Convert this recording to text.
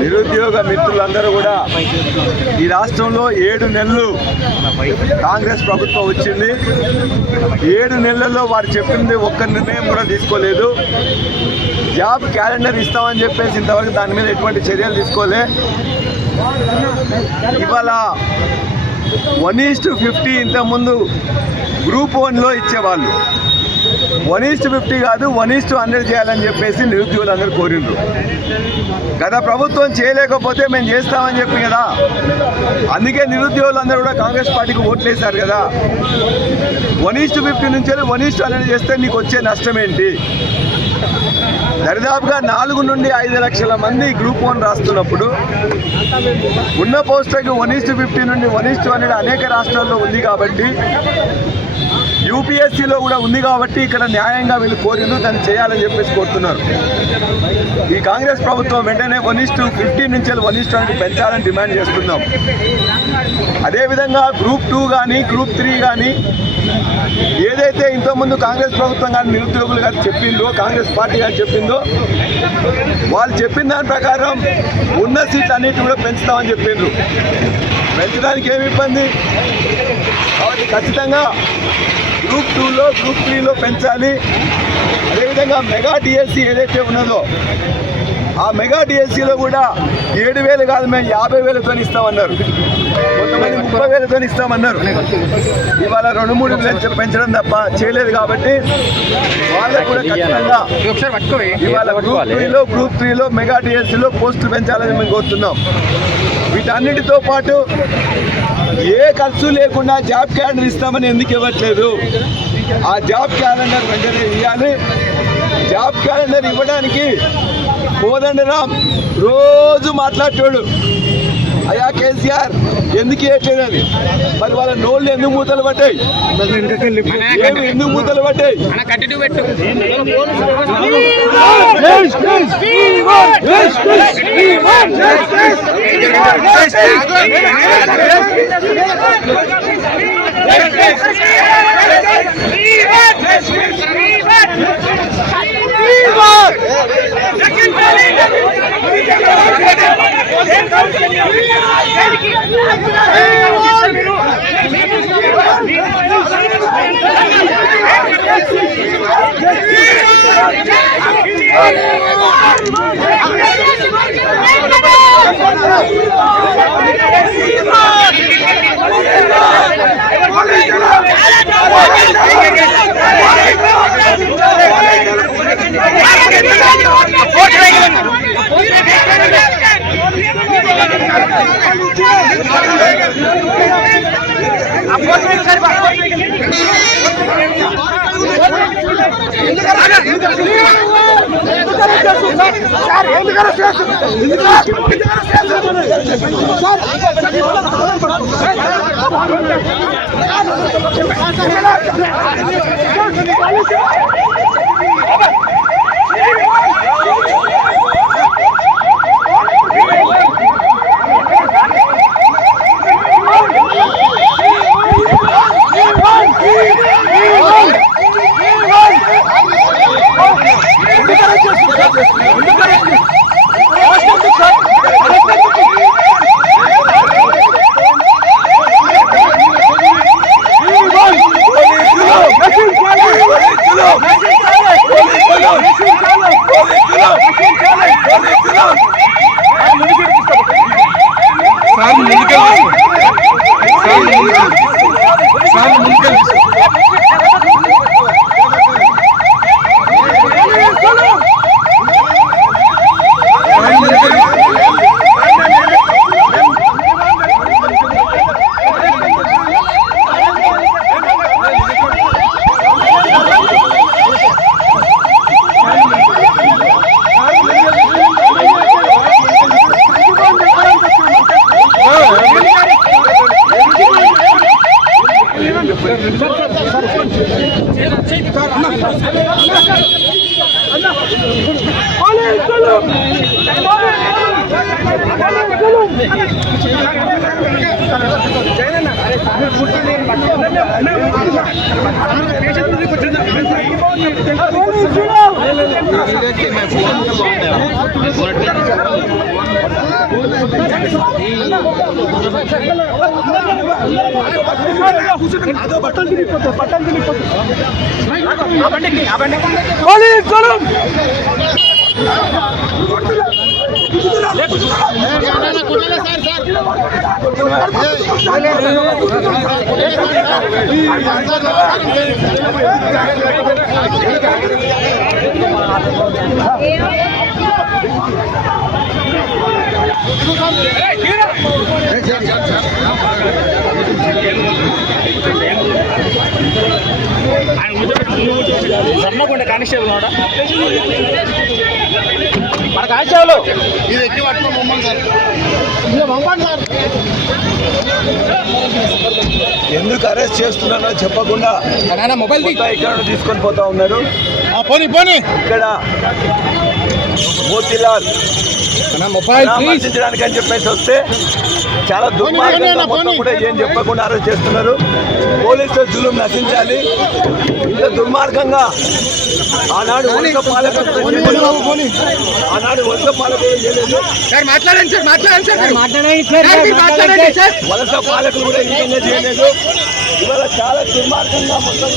నిరుద్యోగ మిత్రులందరూ కూడా ఈ రాష్ట్రంలో 7 నెలలు కాంగ్రెస్ ప్రభుత్వం వచ్చింది. 7 నెలల్లో వారు చెప్పింది ఒక్క నిర్ణయం కూడా తీసుకోలేదు. జాబ్ క్యాలెండర్ ఇస్తామని చెప్పేసి ఇంతవరకు దాని మీద ఎటువంటి చర్యలు తీసుకోలే. ఇవాళ 1:50 ఇంతకుముందు గ్రూప్ 1లో ఇచ్చేవాళ్ళు, 1:50 కాదు 1:100 చేయాలని చెప్పేసి నిరుద్యోగులందరూ కోరిండ్రు. గత ప్రభుత్వం చేయలేకపోతే మేము చేస్తామని చెప్పి కదా, అందుకే నిరుద్యోగులందరూ కూడా కాంగ్రెస్ పార్టీకి ఓట్లు వేశారు కదా. 1:50 నుంచి 1:100 చేస్తే నీకు వచ్చే నష్టం ఏంటి? దరిదాపుగా 4 నుండి 5 లక్షల మంది గ్రూప్ 1 రాస్తున్నప్పుడు ఉన్న పోస్టులకి 1:50 నుండి 1:100 అనేక రాష్ట్రాల్లో ఉంది కాబట్టి, యూపీఎస్సీలో కూడా ఉంది కాబట్టి ఇక్కడ న్యాయంగా వీళ్ళు కోరిండ్రు, దాన్ని చేయాలని చెప్పేసి కోరుతున్నారు. ఈ కాంగ్రెస్ ప్రభుత్వం వెంటనే 1:50 నుంచి 1:100 పెంచాలని డిమాండ్ చేస్తున్నాం. అదేవిధంగా గ్రూప్ 2 కానీ గ్రూప్ 3 కానీ ఏదైతే ఇంతకుముందు కాంగ్రెస్ ప్రభుత్వం కానీ నిరుద్యోగులు గారు చెప్పిందో, కాంగ్రెస్ పార్టీ గారు చెప్పిందో, వాళ్ళు చెప్పిన దాని ప్రకారం ఉన్న సీట్లు అన్నిటి కూడా పెంచుతామని చెప్పిండ్రు. పెంచడానికి ఏమి ఇబ్బంది? కాబట్టి ఖచ్చితంగా గ్రూప్ 2లో గ్రూప్ 3లో పెంచాలి. అదేవిధంగా మెగా డిఎస్సి ఏదైతే ఉన్నదో ఆ మెగా డిఎస్సిలో కూడా 7,000 కాదు, మేము 50,000తో ఇస్తామన్నారు. కొంతమంది 30,000తో ఇస్తామన్నారు. ఇవాళ 2-3 లక్షలు పెంచడం తప్ప చేయలేదు కాబట్టి వాళ్ళకు కూడా ఖచ్చితంగా ఇవాళ గ్రూప్ 3లో మెగా డిఎస్సిలో పోస్టులు పెంచాలని మేము కోరుతున్నాం. వీటన్నిటితో పాటు ఏ ఖర్చు లేకుండా జాబ్ క్యాలెండర్ ఇస్తామని ఎందుకు ఇవ్వట్లేదు? ఆ జాబ్ క్యాలెండర్ వెంటనే ఇవ్వాలి. జాబ్ క్యాలెండర్ ఇవ్వడానికి కోదండరాం రోజు మాట్లాడేవాడు, అయ్యా కేసీఆర్ ఎందుకు ఇవ్వట్లేదు అని. మరి వాళ్ళ నోళ్ళు ఎందుకు మూతలు పడ్డాయి? ఎందుకు మూతలు పడ్డాయి? Allez, సన్నకుండా కానిస్టేబుల్ మన కానిస్టేబుల్ ఇది ఎక్కి పట్టుకొని బొమ్మను సార్ పంపండి సార్. ఎందుకు అరెస్ట్ చేస్తున్నారో చెప్పకుండా మొబైల్ ఇక్కడ తీసుకొని పోతా ఉన్నారు. పోనీ పోనీ ఇక్కడ మోతీలాల్ పరామర్శించడానికి అని చెప్పేసి వస్తే చాలా దుర్మార్గంగా మొత్తం కూడా ఏం చెప్పకుండా అరెస్ట్ చేస్తున్నారు. పోలీసులు జులుం నశించాలి. ఇంత దుర్మార్గంగా ఆనాడు వంద పాలకులు చేయలేదు. వలస పాలకులు కూడా ఈ విధంగా చేయలేదు. ఇవాళ చాలా దుర్మార్గంగా మొత్తం